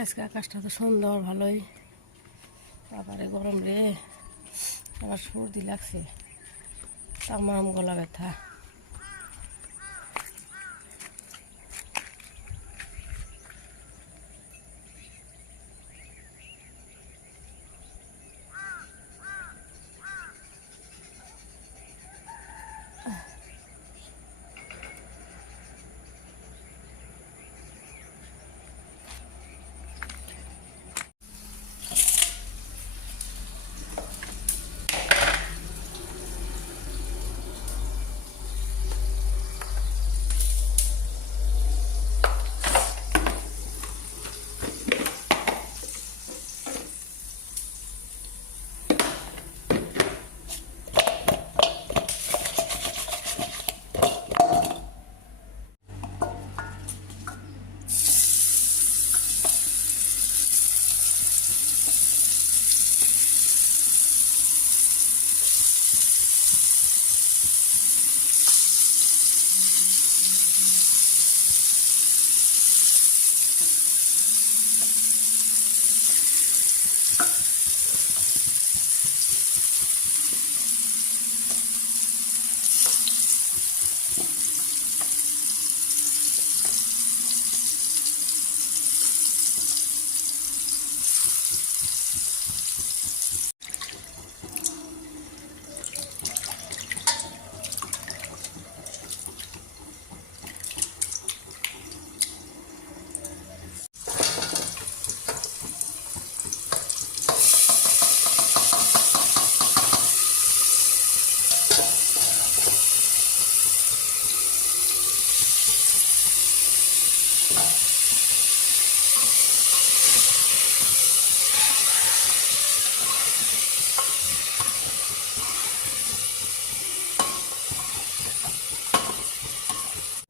আজকে আকাশটা তো সুন্দর ভালোই, আবারে গরম রে, আমার সর্দি লাগছে, তামাম গলা ব্যথা।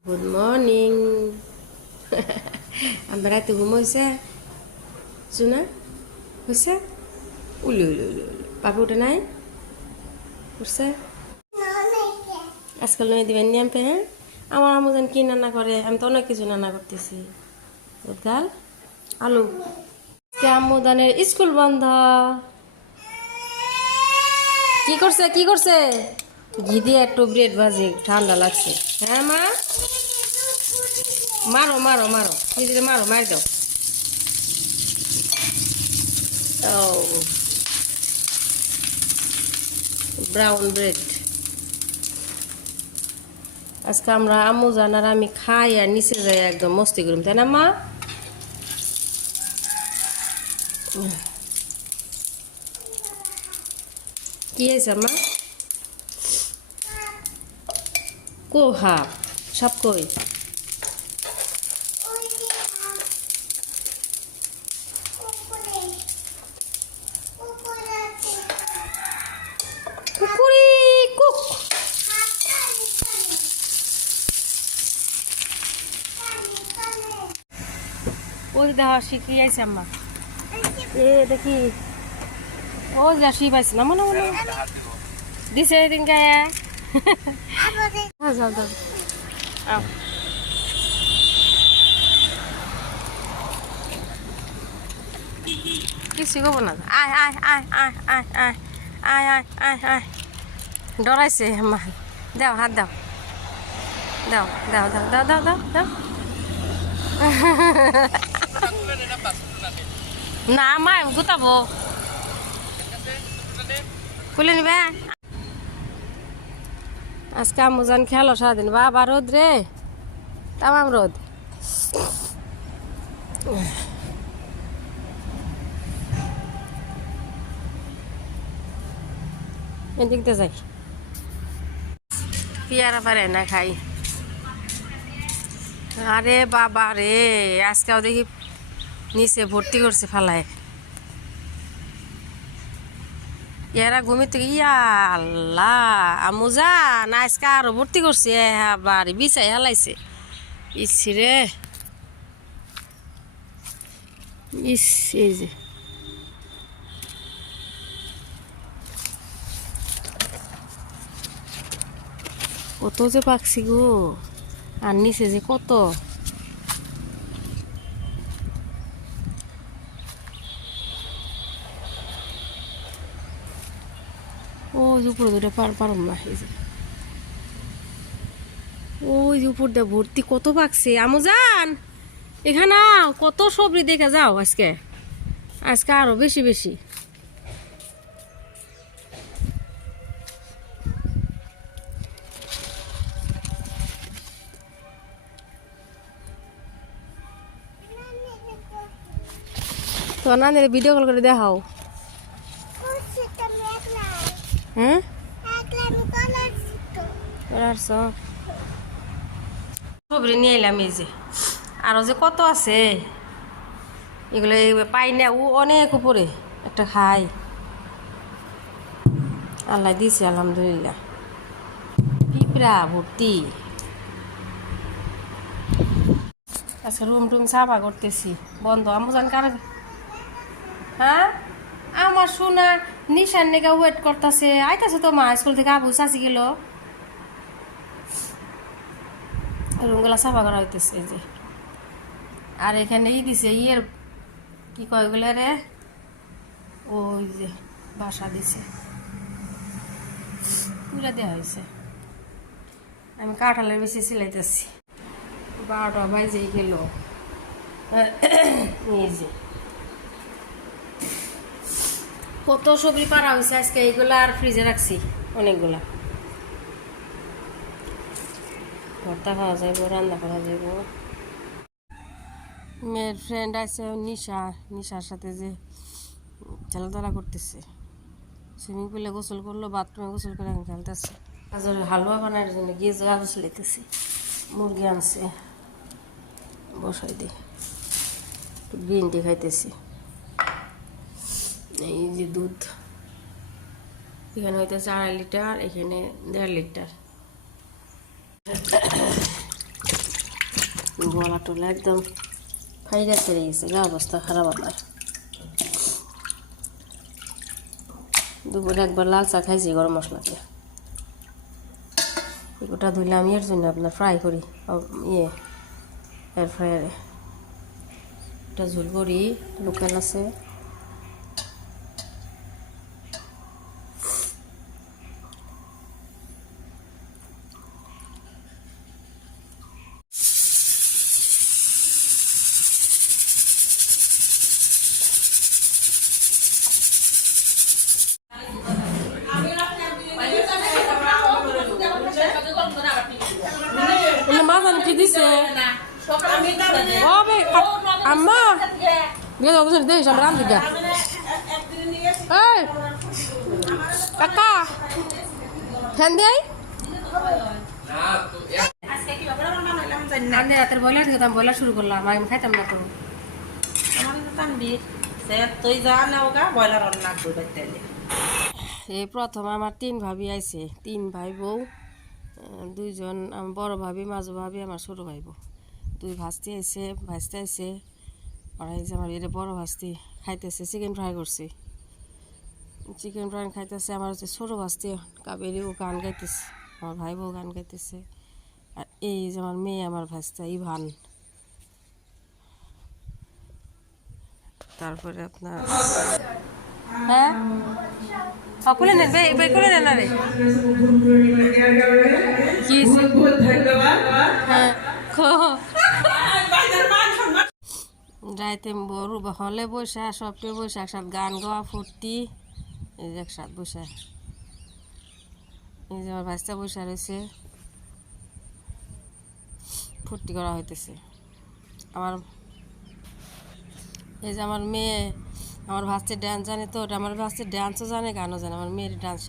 Good morning. আমরা রাতে ঘুম হয়েছে শোনা হয়েছে, উলি উলি উলি উলি পাপা উঠে নাই উঠছে। আজকাল নয় দিবেন নি আমি, হ্যাঁ আমার আম্মু যেন কি রান্না করে, আমি তো অনেক কিছু রান্না করতেছি। গাল আলু, আম্মু দানের স্কুল বন্ধ। কি করছে কি করছে? ঘি দিয়ে একটু ব্রেড ভাজি, ঠান্ডা লাগছে। হ্যাঁ মা, মারো মারো মারো, নিজেকে মারো, মার দাও। ও ব্রাউন ব্রেড আজকে আমরা আম্মু জানার আমি খাই আর নিচে যাই একদম মস্তি করুম, তাই না মা? কি হয়েছে মা? কো হাফ সব কই? কুকুরি কুক। ওই দেখা শিখি আইছে আম্মা, এ দেখি ও যা শি পাইছে না মনে মনে দিছে দিন গায়ে। যাও যাও আও। কিছু কব না, আয় আয় আয় আয় আয় আয় আয় আয় আয় আয়। ডরাইছে মা, দাও হাত দাও, দাও দাও দাও দাও দাও দাও দাও। না মা গুতাবো, খুলে নিবে। আজকে আম্মু জান খেলো সারাদিন, বাবা রোদ রে, তামাম রোদ। এদিকতে যাই, পেয়ারা পারে না খাই। আরে বাবা রে, আজকেও দেখি নিচে ভর্তি করছে ফালায়। এরা ঘুমিয়ে থেকে ইয়া আল্লাহ আমু যা না, আজকে আরো ভর্তি করছে, আবার বিছাই হালাইছে। ইস রে ইস, এই যে কত যে পাকছি গো, আর নিচে যে কত। যে উপরে দুটো পারম না। এই যে ওই যে উপর দিয়ে ভর্তি কত পাকছে। আমুজান এখানে কত সবজি দেখে যাও আজকে, আজকে আরো বেশি বেশি। তো নানের ভিডিও কল করে দেখাও। হ্যাঁ সবজি নিয়ে এলাম। এই যে আরো যে কত আছে এগুলো পাই না, ও অনেক উপরে একটা খাই। আল্লাহ দিছে আলহামদুলিল্লাহ। পিঁপড়া ভর্তি। আচ্ছা রুম টুম সাফা করতেছি, বন্ধ। আমুজান কার হ্যাঁ আমার শোনা নিশান নেগা ওয়েট করতেছে, আইতাছে তো মা স্কুল থেকে। আবু চাচি গেল, রুমগুলা সাফা করা হইতেছে। এই যে আর এখানে দিছে ইয়ের কি কয় ওগুলো রে, ওই যে বাসা দিছে পুরা দেওয়া হয়েছে। আমি কাঁঠালের বেশি সিলাইতেছি। 12টা বাজেই গেল। এই যে কত সবজি পাড়া হয়েছে আজকে, এইগুলা আর ফ্রিজে রাখছি অনেকগুলা। ভর্তা খাওয়া যাইব, রান্না করা যাইব। মেয়ের ফ্রেন্ড আছে নিশা, নিশার সাথে যে খেলাধুলা করতেছে। সুইমিং পুলে গোসল করলো, বাথরুমে গোসল করে এখন খেলতেছে। গাজর হালুয়া বানানোর জন্য গিয়ে গাজর লেতেছি। মুরগি আনছে বসাই দিই, গ্রিন টি খাইতেছি। এই যে দুধ এখানে হইতেছে 2.5 লিটার, এখানে 1.5 লিটার। গলা টলা একদম ফাইরা ছেড়ে গেছে, গা অবস্থা খারাপ আমার। দুপুরে একবার লাল চা খাইছি গরম মশলা দিয়ে। ওটা ধুইলাম এর জন্য আপনার ফ্রাই করি এয়ার ফ্রায়ারে। এটা ঝোল করি, লোকাল আছে। মাছ কি দিছে আম্মা দেখিস আমি রান্ধি গা। এই কাকা ফ্যান দেয় রাতের ব্রয়লার থেকে আমি ব্রয়লার শুরু করলাম, আমি খাইতাম না। করুন এই প্রথম আমার 3 ভাবি আইছে, 3 ভাই বউ, 2 জন আমার বড় ভাবি, মাঝো ভাবি, আমার ছোট ভাই বউ। 2 ভাস্তি আইছে, ভাজতে আইছে। আর এই যে আমার এটা বড় ভাস্তি খাইতেছে, চিকেন ফ্রাই করছি। চিকেন ফ্রাই খাইতেছে। আমার হচ্ছে ছোটো ভাস্তি কাবেরিও গান গাইতেছে, আমার ভাই বউ গান গাইতেছে। আর এই যে আমার মেয়ে, আমার ভাস্তা ইভান। তারপরে আপনার হ্যাঁ খুলে নেন, বে খুলে নেন। আরে কি হ্যাঁ রাইতে বড় হলে বসে সবটে বসে একসাথে গান গাওয়া ফুর্তি। এই যে একসাথে বসে, এই যে আমার ভাইস্তা বসে রয়েছে, ফুর্তি করা হইতেছে। আমার এই যে আমার মেয়ে, আমার ভাস্তে ডান্স জানে তো, আমার ভাস্তে ডান্সও জানে, গানও জানে। আমার মেয়ের ডান্স